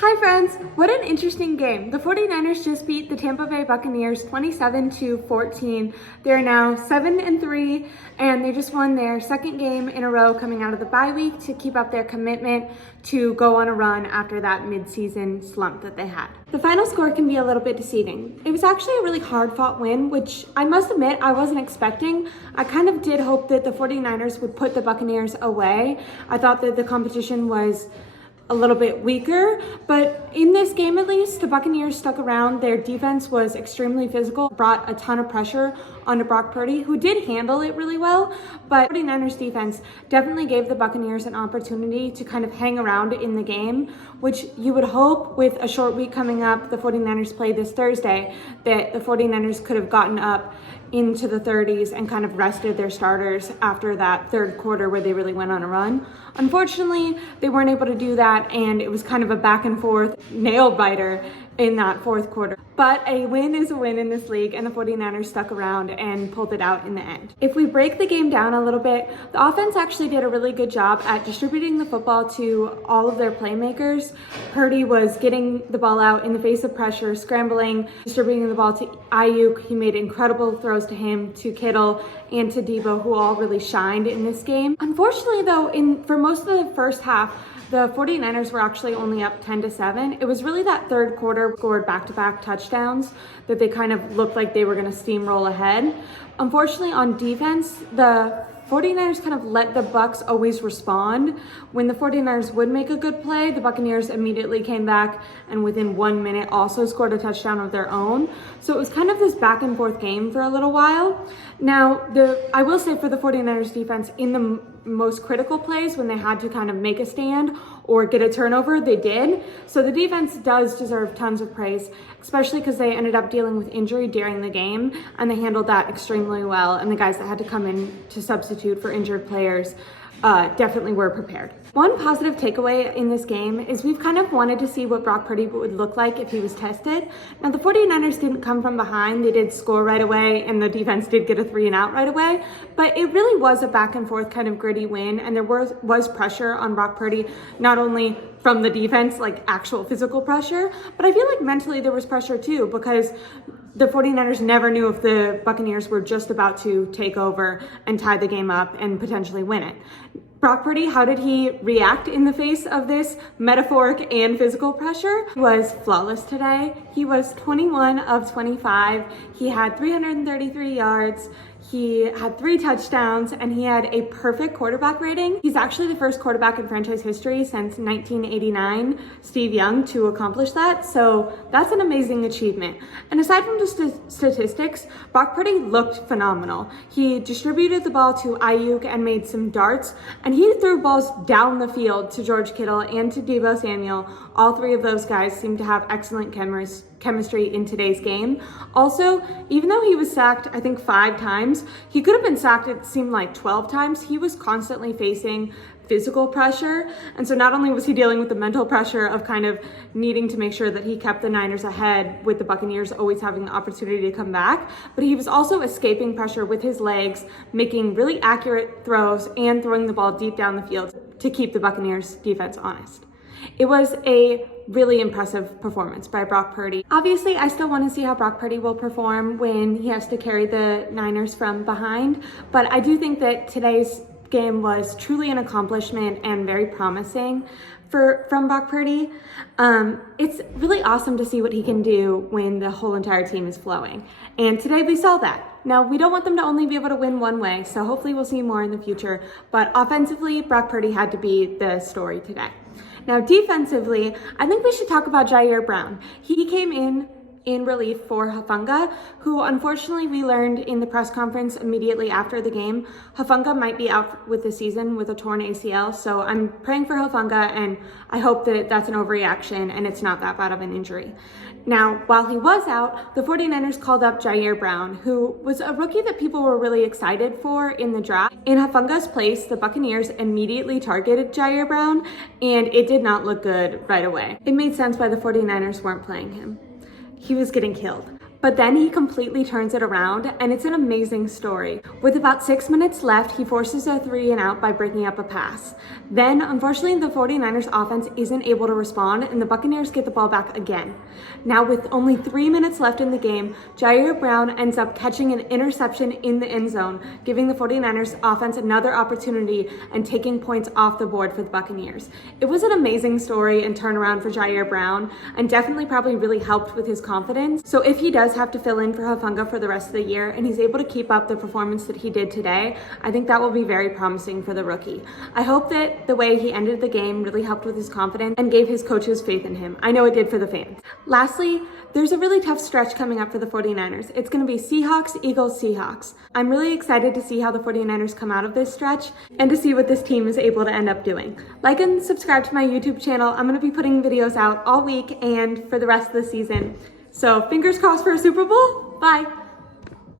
Hi friends, what an interesting game. The 49ers just beat the Tampa Bay Buccaneers 27-14. They're now 7-3 and they just won their second game in a row coming out of the bye week to keep up their commitment to go on a run after that mid-season slump that they had. The final score can be a little bit deceiving. It was actually a really hard-fought win, which I must admit I wasn't expecting. I kind of did hope that the 49ers would put the Buccaneers away. I thought that the competition was a little bit weaker, but in this game at least, the Buccaneers stuck around. Their defense was extremely physical, brought a ton of pressure onto Brock Purdy, who did handle it really well, but 49ers defense definitely gave the Buccaneers an opportunity to kind of hang around in the game, which you would hope with a short week coming up, the 49ers play this Thursday, that the 49ers could have gotten up into the 30s and kind of rested their starters after that third quarter where they really went on a run. Unfortunately, they weren't able to do that, and it was kind of a back and forth nail biter in that fourth quarter. But a win is a win in this league, and the 49ers stuck around and pulled it out in the end. If we break the game down a little bit, the offense actually did a really good job at distributing the football to all of their playmakers. Purdy was getting the ball out in the face of pressure, scrambling, distributing the ball to Aiyuk. He made incredible throws to him, to Kittle, and to Debo, who all really shined in this game. Unfortunately though, for most of the first half, the 49ers were actually only up 10-7. It was really that third quarter scored back-to-back touchdowns that they kind of looked like they were going to steamroll ahead. Unfortunately, on defense, the 49ers kind of let the Bucs always respond. When the 49ers would make a good play, the Buccaneers immediately came back and within 1 minute also scored a touchdown of their own. So it was kind of this back and forth game for a little while. Now, I will say for the 49ers defense, in the most critical plays when they had to kind of make a stand or get a turnover, they did. So the defense does deserve tons of praise, especially because they ended up dealing with injury during the game and they handled that extremely well. And the guys that had to come in to substitute for injured players definitely were prepared. One positive takeaway in this game is we've kind of wanted to see what Brock Purdy would look like if he was tested. Now, the 49ers didn't come from behind. They did score right away, and the defense did get a 3-and-out right away. But it really was a back-and-forth kind of gritty win, and there was pressure on Brock Purdy, not only from the defense, like actual physical pressure, but I feel like mentally there was pressure too, because the 49ers never knew if the Buccaneers were just about to take over and tie the game up and potentially win it. Brock Purdy, how did he react in the face of this metaphoric and physical pressure? He was flawless today. He was 21 of 25. He had 333 yards. He had 3 touchdowns, and he had a perfect quarterback rating. He's actually the first quarterback in franchise history since 1989, Steve Young, to accomplish that. So that's an amazing achievement. And aside from just statistics, Brock Purdy looked phenomenal. He distributed the ball to Aiyuk and made some darts, and he threw balls down the field to George Kittle and to Debo Samuel. All 3 of those guys seem to have excellent chemistry in today's game. Also, even though he was sacked, I think 5 times, he could have been sacked, it seemed like 12 times. He was constantly facing physical pressure. And so not only was he dealing with the mental pressure of kind of needing to make sure that he kept the Niners ahead with the Buccaneers always having the opportunity to come back, but he was also escaping pressure with his legs, making really accurate throws and throwing the ball deep down the field to keep the Buccaneers defense honest. It was a really impressive performance by Brock Purdy. Obviously, I still want to see how Brock Purdy will perform when he has to carry the Niners from behind, but I do think that today's game was truly an accomplishment and very promising from Brock Purdy. It's really awesome to see what he can do when the whole entire team is flowing. And today we saw that. Now, we don't want them to only be able to win one way, so hopefully we'll see more in the future. But offensively, Brock Purdy had to be the story today. Now, defensively, I think we should talk about Ji'Ayir Brown. He came in relief for Hufanga, who unfortunately we learned in the press conference immediately after the game, Hufanga might be out with the season with a torn ACL. So I'm praying for Hufanga, and I hope that that's an overreaction and it's not that bad of an injury. Now, while he was out, the 49ers called up Ji'Ayir Brown, who was a rookie that people were really excited for in the draft. In Hufanga's place, the Buccaneers immediately targeted Ji'Ayir Brown, and it did not look good right away. It made sense why the 49ers weren't playing him. He was getting killed. But then he completely turns it around, and it's an amazing story. With about 6 minutes left, he forces a 3 and out by breaking up a pass. Then, unfortunately, the 49ers offense isn't able to respond, and the Buccaneers get the ball back again. Now, with only 3 minutes left in the game, Ji'Ayir Brown ends up catching an interception in the end zone, giving the 49ers offense another opportunity and taking points off the board for the Buccaneers. It was an amazing story and turnaround for Ji'Ayir Brown, and definitely probably really helped with his confidence. So if he does have to fill in for Hufanga for the rest of the year and he's able to keep up the performance that he did today, I think that will be very promising for the rookie. I hope that the way he ended the game really helped with his confidence and gave his coaches faith in him. I know it did for the fans. Lastly, there's a really tough stretch coming up for the 49ers. It's going to be Seahawks, Eagles, Seahawks. I'm really excited to see how the 49ers come out of this stretch and to see what this team is able to end up doing. Like and subscribe to my YouTube channel. I'm going to be putting videos out all week and for the rest of the season. So fingers crossed for a Super Bowl. Bye.